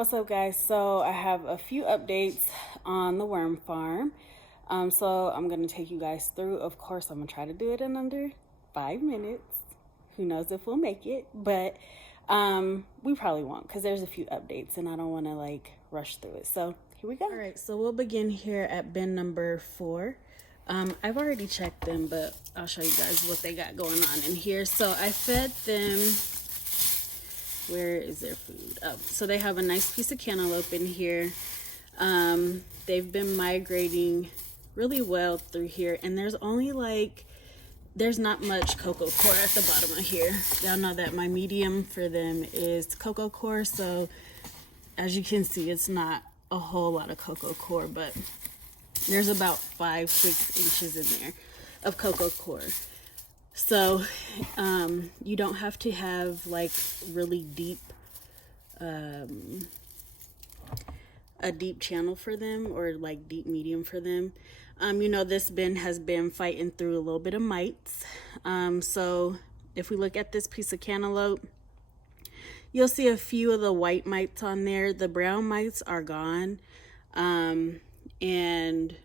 What's up, guys? So I have a few updates on the worm farm. So I'm gonna take you guys through. Of course, I'm gonna try to do it in under 5 minutes. Who knows if we'll make it, but we probably won't because there's a few updates and I don't want to like rush through it. So here we go. All right, so we'll begin here at bin number 4. I've already checked them, but I'll show you guys what they got going on in here. So I fed them. Where is their food? Oh, so they have a nice piece of cantaloupe in here. They've been migrating really well through here, and there's not much cocoa coir at the bottom of here. Y'all know that my medium for them is cocoa coir, so as you can see, it's not a whole lot of cocoa coir, but there's about 5-6 inches in there of cocoa coir. So you don't have to have like really deep a deep channel for them, or like deep medium for them. This bin has been fighting through a little bit of mites. So if we look at this piece of cantaloupe, you'll see a few of the white mites on there. The brown mites are gone. And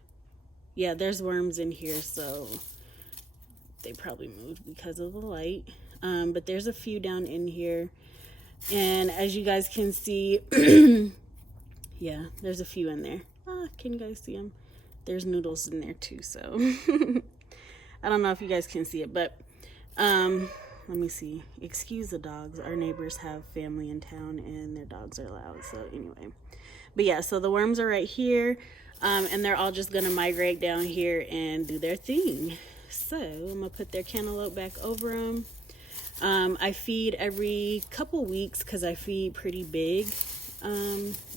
yeah, there's worms in here, so they probably moved because of the light. But there's a few down in here. And as you guys can see, yeah, there's a few in there. Can you guys see them? There's noodles in there too, so I don't know if you guys can see it, but let me see. Excuse the dogs. Our neighbors have family in town and their dogs are loud, so anyway. But yeah, so the worms are right here, and they're all just gonna migrate down here and do their thing. So I'm gonna put their cantaloupe back over them. I feed every couple weeks because I feed pretty big,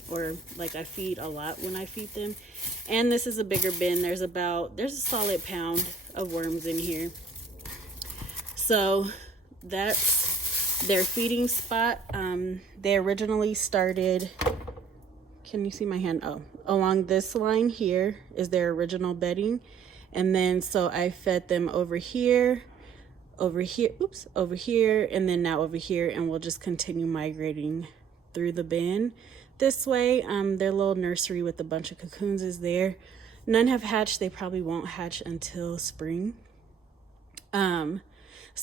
or like I feed a lot when I feed them. And this is a bigger bin. There's a solid pound of worms in here. So that's their feeding spot. They originally started, can you see my hand? Oh, along this line here is their original bedding. And then so I fed them over here, over here, and then now over here, and we'll just continue migrating through the bin this way. Their little nursery with a bunch of cocoons is there. None have hatched. They probably won't hatch until spring. So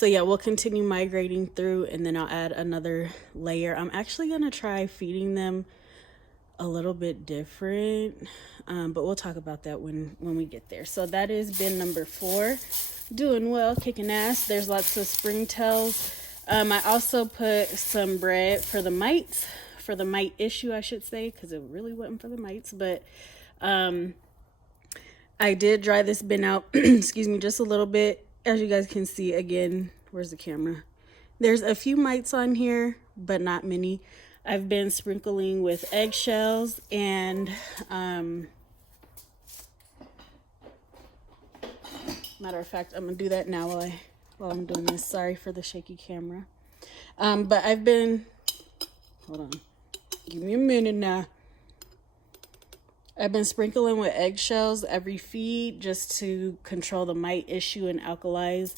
yeah, we'll continue migrating through, and then I'll add another layer. I'm actually gonna try feeding them a little bit different, but we'll talk about that when we get there. So that is bin number 4, doing well, kicking ass. There's lots of springtails. I also put some bread for the mites, for the mite issue, I should say, because it really wasn't for the mites, but I did dry this bin out excuse me, just a little bit. As you guys can see, again, where's the camera? There's a few mites on here, but not many. I've been sprinkling with eggshells, and matter of fact, I'm gonna do that now while I'm doing this. Sorry for the shaky camera. But I've been, hold on, give me a minute now. I've been sprinkling with eggshells every feed just to control the mite issue and alkalize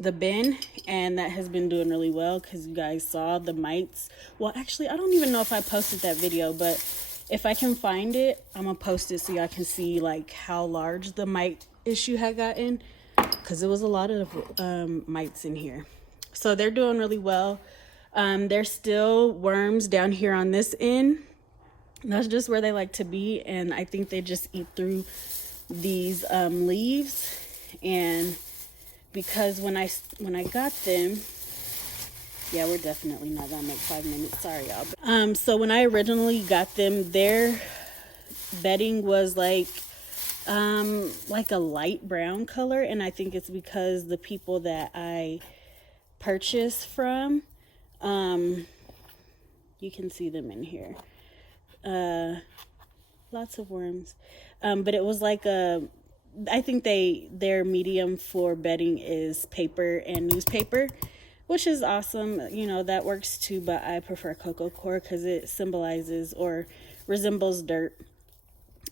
the bin, and that has been doing really well because you guys saw the mites. Well, actually, I don't even know if I posted that video, but if I can find it, I'm gonna post it so y'all can see like how large the mite issue had gotten, because it was a lot of mites in here. So they're doing really well. There's still worms down here on this end. That's just where they like to be, and I think they just eat through these leaves. And because when I got them, yeah, we're definitely not gonna make 5 minutes, sorry y'all. So when I originally got them, their bedding was like a light brown color, and I think it's because the people that I purchased from, you can see them in here, lots of worms, but it was like I think their medium for bedding is paper and newspaper, which is awesome. That works too, but I prefer cocoa coir because it symbolizes or resembles dirt.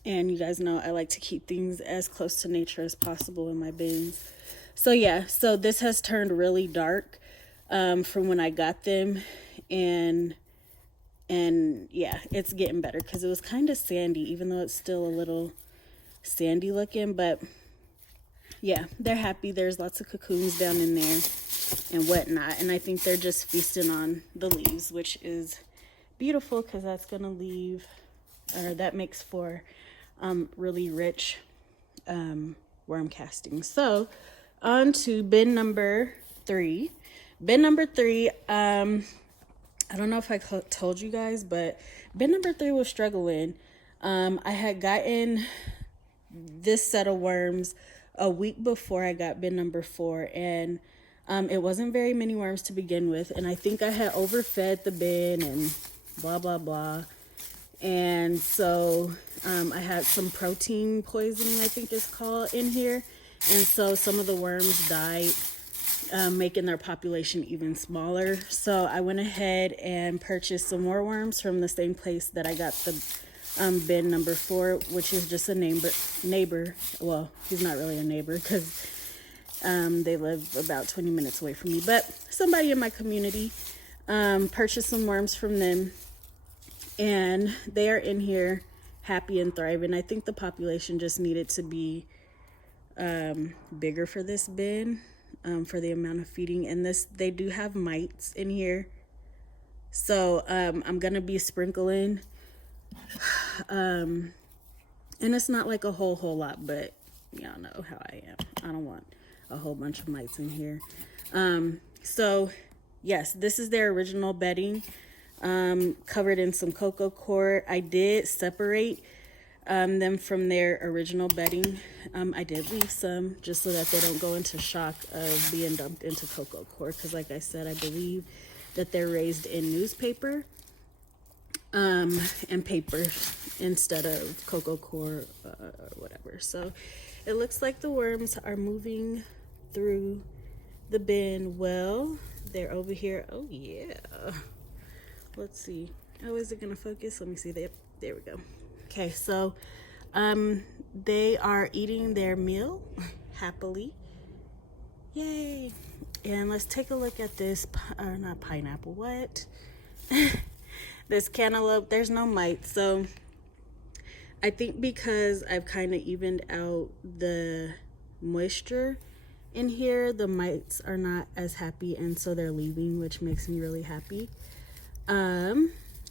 And you guys know I like to keep things as close to nature as possible in my bins. So yeah, so this has turned really dark from when I got them, and And yeah, it's getting better because it was kind of sandy, even though it's still a little sandy looking. But yeah, they're happy. There's lots of cocoons down in there and whatnot. And I think they're just feasting on the leaves, which is beautiful because that's going to leave, or that makes for really rich worm castings. So on to bin number 3. Bin number 3, I don't know if I told you guys, but bin number 3 was struggling. I had gotten this set of worms a week before I got bin number 4, and it wasn't very many worms to begin with, and I think I had overfed the bin and blah blah blah. And so I had some protein poisoning, I think it's called, in here. And so some of the worms died, making their population even smaller. So I went ahead and purchased some more worms from the same place that I got the bin number 4, which is just a neighbor. Well, he's not really a neighbor because they live about 20 minutes away from me. But somebody in my community purchased some worms from them. And they are in here happy and thriving. I think the population just needed to be bigger for this bin, for the amount of feeding. And they do have mites in here. So I'm going to be sprinkling. And it's not like a whole lot, but y'all know how I am. I don't want a whole bunch of mites in here. So yes, this is their original bedding. Covered in some cocoa coir. I did separate them from their original bedding. I did leave some just so that they don't go into shock of being dumped into cocoa coir, because like I said, I believe that they're raised in newspaper and paper instead of cocoa coir or whatever. So it looks like the worms are moving through the bin well. They're over here. Oh yeah. Let's see. Oh, is it gonna focus? Let me see. There we go. Okay, so they are eating their meal happily. Yay. And let's take a look at this, not pineapple, what? This cantaloupe. There's no mites. So I think because I've kind of evened out the moisture in here, the mites are not as happy, and so they're leaving, which makes me really happy.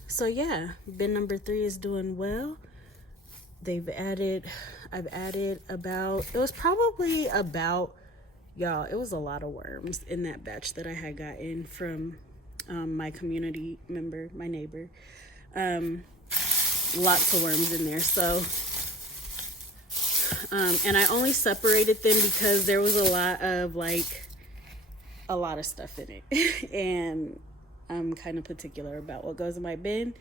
So yeah, bin number 3 is doing well. I've added about, it was probably about, y'all, it was a lot of worms in that batch that I had gotten from my community member, my neighbor. Lots of worms in there. So and I only separated them because there was a lot of stuff in it. And I'm kind of particular about what goes in my bin.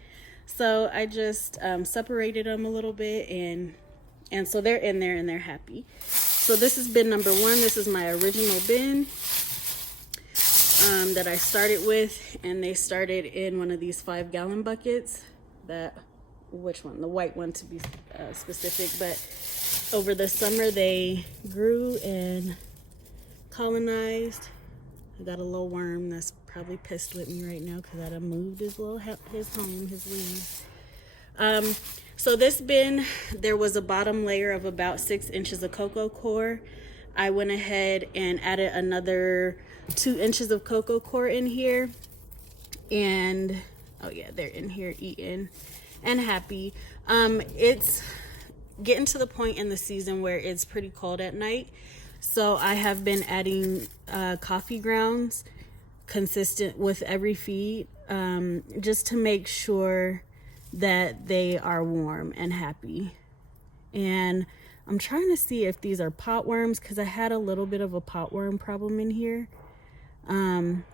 So I just separated them a little bit, and so they're in there and they're happy. So this is bin number 1. This is my original bin that I started with, and they started in one of these 5-gallon buckets. Which one? The white one to be specific. But over the summer they grew and colonized. I got a little worm that's probably pissed with me right now because I done moved his home, his leaves. So this bin, there was a bottom layer of about 6 inches of cocoa coir. I went ahead and added another 2 inches of cocoa coir in here. And, oh yeah, they're in here eating and happy. It's getting to the point in the season where it's pretty cold at night. So I have been adding coffee grounds consistent with every feed, just to make sure that they are warm and happy. And I'm trying to see if these are pot worms, because I had a little bit of a pot worm problem in here. I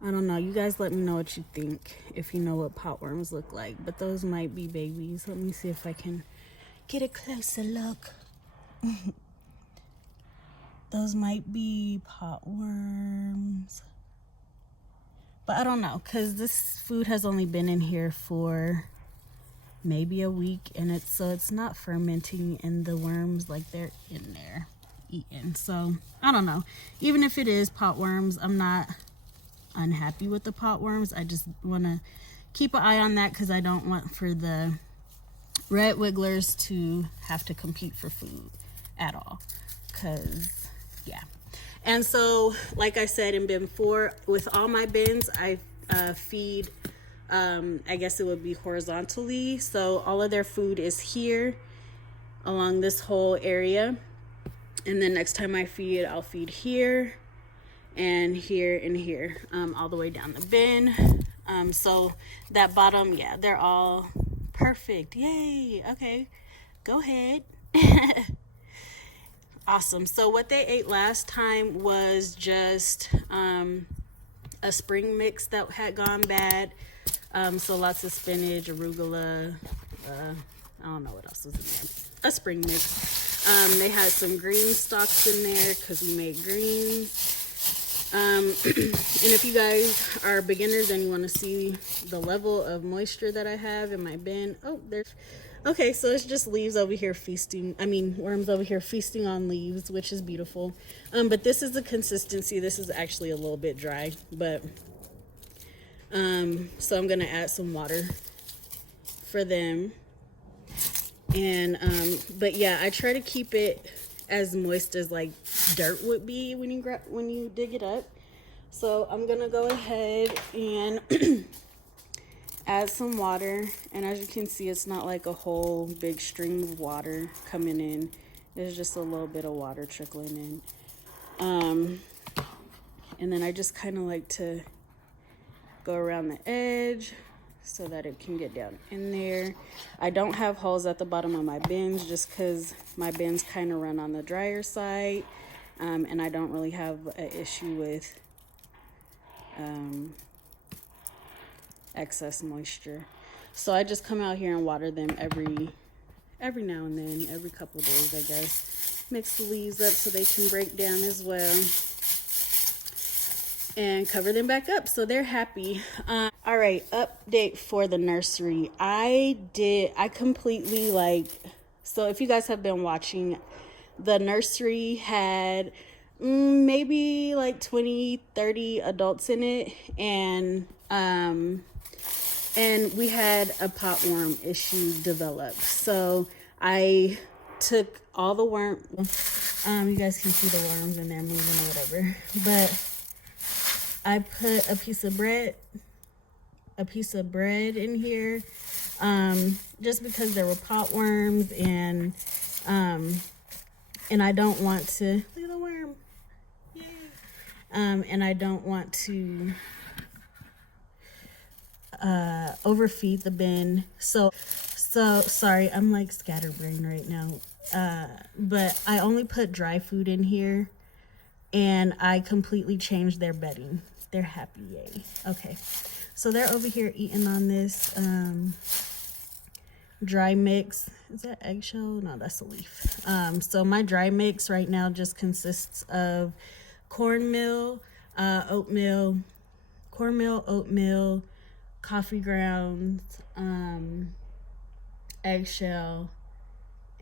don't know. You guys let me know what you think, if you know what pot worms look like. But those might be babies. Let me see if I can get a closer look. Those might be pot worms. But I don't know, because this food has only been in here for maybe a week, and it's not fermenting, and the worms, like, they're in there eating. So I don't know. Even if it is pot worms, I'm not unhappy with the pot worms. I just want to keep an eye on that because I don't want for the red wigglers to have to compete for food at all. Because, yeah. And so, like I said in bin 4, with all my bins, I feed, I guess it would be horizontally. So all of their food is here along this whole area. And then next time I feed, I'll feed here and here and here, all the way down the bin. So that bottom, yeah, they're all perfect. Yay. Okay, go ahead. Awesome. So what they ate last time was just a spring mix that had gone bad. So lots of spinach, arugula, I don't know what else was in there. A spring mix. They had some green stalks in there because we made greens. And if you guys are beginners and you want to see the level of moisture that I have in my bin, oh, there's, okay, so it's just leaves over here feasting, worms over here feasting on leaves, which is beautiful. But this is the consistency. This is actually a little bit dry, but, so I'm going to add some water for them. And, but yeah, I try to keep it as moist as like dirt would be when you dig it up. So I'm gonna go ahead and add some water, and as you can see, it's not like a whole big stream of water coming in. There's just a little bit of water trickling in. And then I just kind of like to go around the edge so that it can get down in there. I don't have holes at the bottom of my bins just because my bins kind of run on the drier side, and I don't really have an issue with excess moisture. So I just come out here and water them every now and then, every couple of days, I guess. Mix the leaves up so they can break down as well, and cover them back up so they're happy. All right, update for the nursery. I completely so if you guys have been watching, the nursery had maybe like 20-30 adults in it, and we had a potworm issue develop. So I took all the you guys can see the worms in there moving or whatever, but I put a piece of bread in here, just because there were potworms, and I don't want to, look at the worm, yay, and I don't want to overfeed the bin. So sorry, I'm like scatterbrained right now, but I only put dry food in here, and I completely changed their bedding. They're happy, yay. Okay, so they're over here eating on this dry mix. Is that eggshell? No, that's a leaf. So my dry mix right now just consists of cornmeal, oatmeal, coffee grounds, eggshell,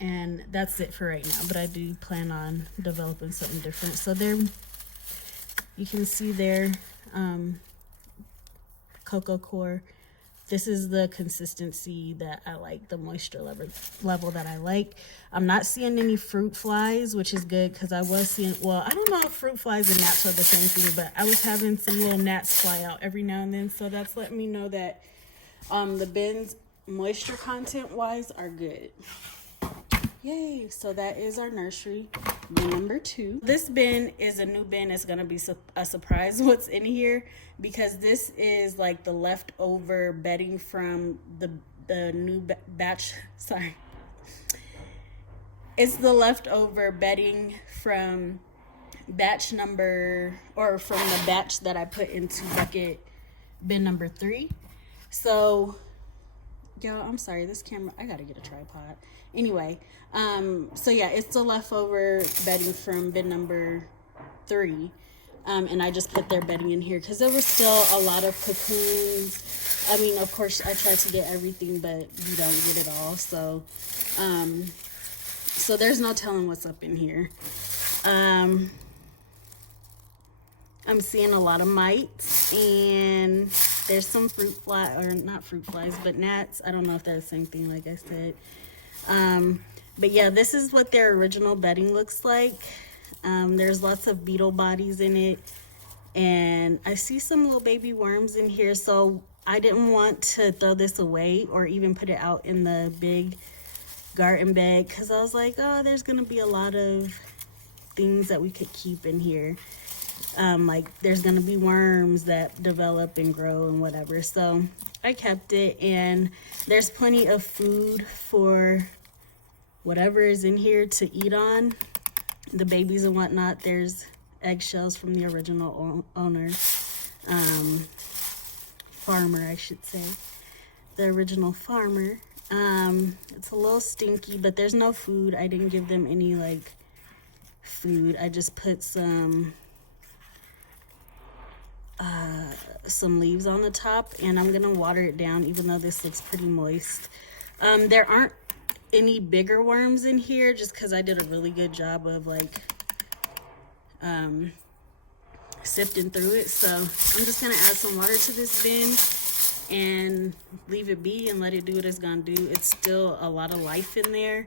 and that's it for right now. But I do plan on developing something different. So there, you can see there, cocoa core. This is the consistency that I like, the moisture level that I like. I'm not seeing any fruit flies, which is good, because I was seeing, well, I don't know if fruit flies and gnats are the same thing, but I was having some little gnats fly out every now and then. So that's letting me know that the bins, moisture content wise, are good. Yay, so that is our nursery, bin number 2. This bin is a new bin. It's gonna be a surprise what's in here, because this is like the leftover bedding from the new batch, sorry. It's the leftover bedding from batch number, or from the batch that I put into bucket bin number 3. So, y'all, I'm sorry, this camera, I gotta get a tripod. Anyway, so yeah, it's the leftover bedding from bin number 3. And I just put their bedding in here because there was still a lot of cocoons. I mean, of course, I tried to get everything, but you don't get it all. So, so there's no telling what's up in here. I'm seeing a lot of mites, and There's some fruit fly, or not fruit flies, but gnats. I don't know if they're the same thing, like I said. But yeah, this is what their original bedding looks like. There's lots of beetle bodies in it. And I see some little baby worms in here. So I didn't want to throw this away or even put it out in the big garden bed, because I was like, oh, there's going to be a lot of things that we could keep in here. Like there's going to be worms that develop and grow and whatever. So I kept it, and there's plenty of food for whatever is in here to eat on, the babies and whatnot. There's eggshells from the original owner, farmer, I should say, the original farmer. It's a little stinky, but there's no food. I didn't give them any like food. I just put some leaves on the top, and I'm gonna water it down, even though this looks pretty moist. There aren't any bigger worms in here, just because I did a really good job of like sifting through it. So I'm just gonna add some water to this bin and leave it be and let it do what it's gonna do. It's still a lot of life in there,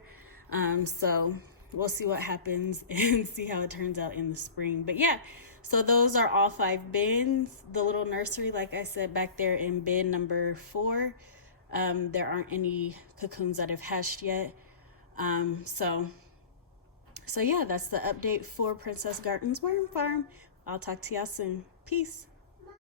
so we'll see what happens and see how it turns out in the spring. But yeah, so those are all 5 bins. The little nursery, like I said, back there in bin number 4, there aren't any cocoons that have hatched yet. So yeah, that's the update for Princess Gardens Worm Farm. I'll talk to y'all soon. Peace.